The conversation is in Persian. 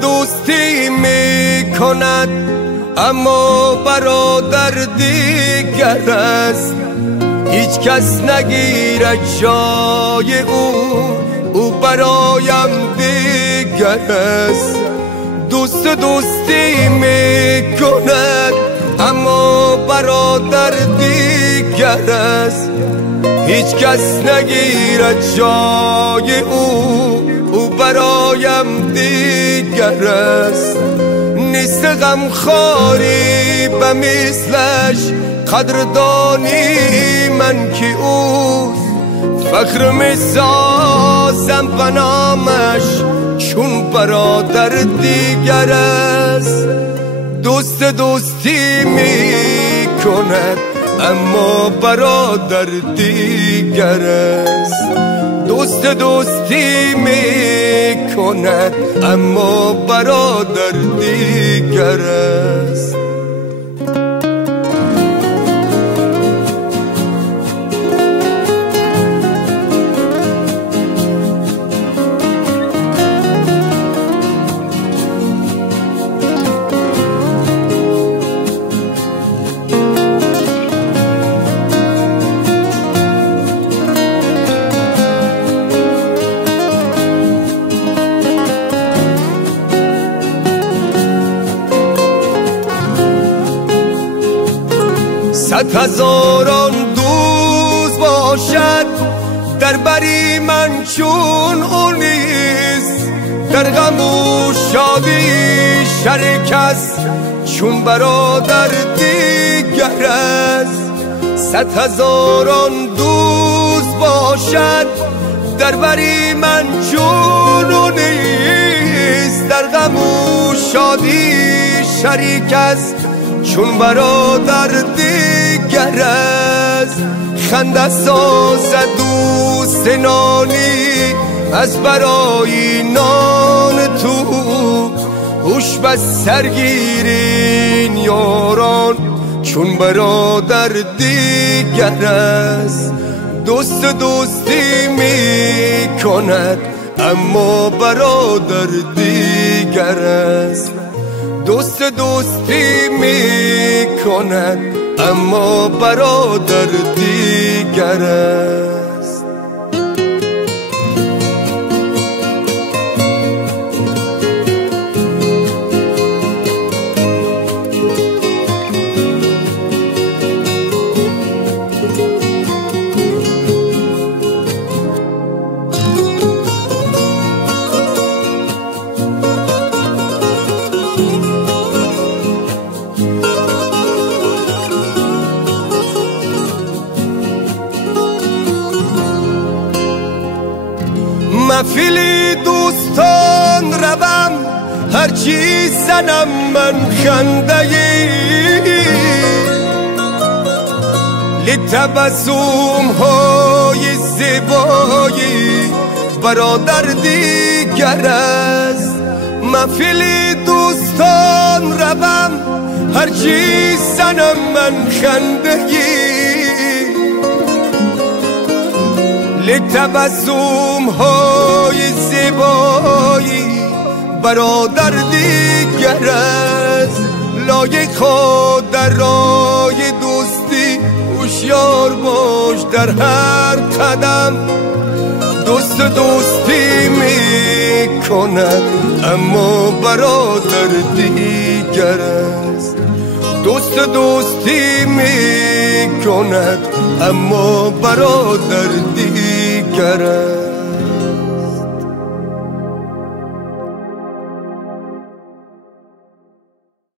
دوستی می کند اما برادر دیگر است. هیچ کس نگیرد جای او برایم دیگر است. دوستی می کند اما برادر دیگر است. هیچ کس نگیرد جای او برایم دیگر است. نیست غمخواری به مثلش قدردانی من که اوست. فخر می سازم به نامش چون برادر دیگر است. دوستی می کند اما برادر دیگر است. دوستی می کند اما برادر دیگر است. صد هزاران دوست باشد در بری من چون او نیست. در غم و شادی شریک است چون برادر دیگر است. صد هزاران دوست باشد در بری من چون او نیست. در غم و شادی شریک است چون برادر دیگر است. خنده سازد دوست نانی از برای نان تو. هوش بس سرگیرین یاران چون برادر دیگر است. دوستی می کند اما برادر دیگر است. دوستی می کند اما برادر دیگر است. محفلی دوستان روم هرچی زنم من خنده لتبسم های زیبایی برادر دیگر است. محفلی دوستان روم هرچی زنم من خنده لتبسم های زیبایی برادر دیگر است. لایق خود در راه دوستی هوشیار باش در هر قدم. دوستی می کند اما برادر دیگر است. دوستی می کند اما برادر دیگر است.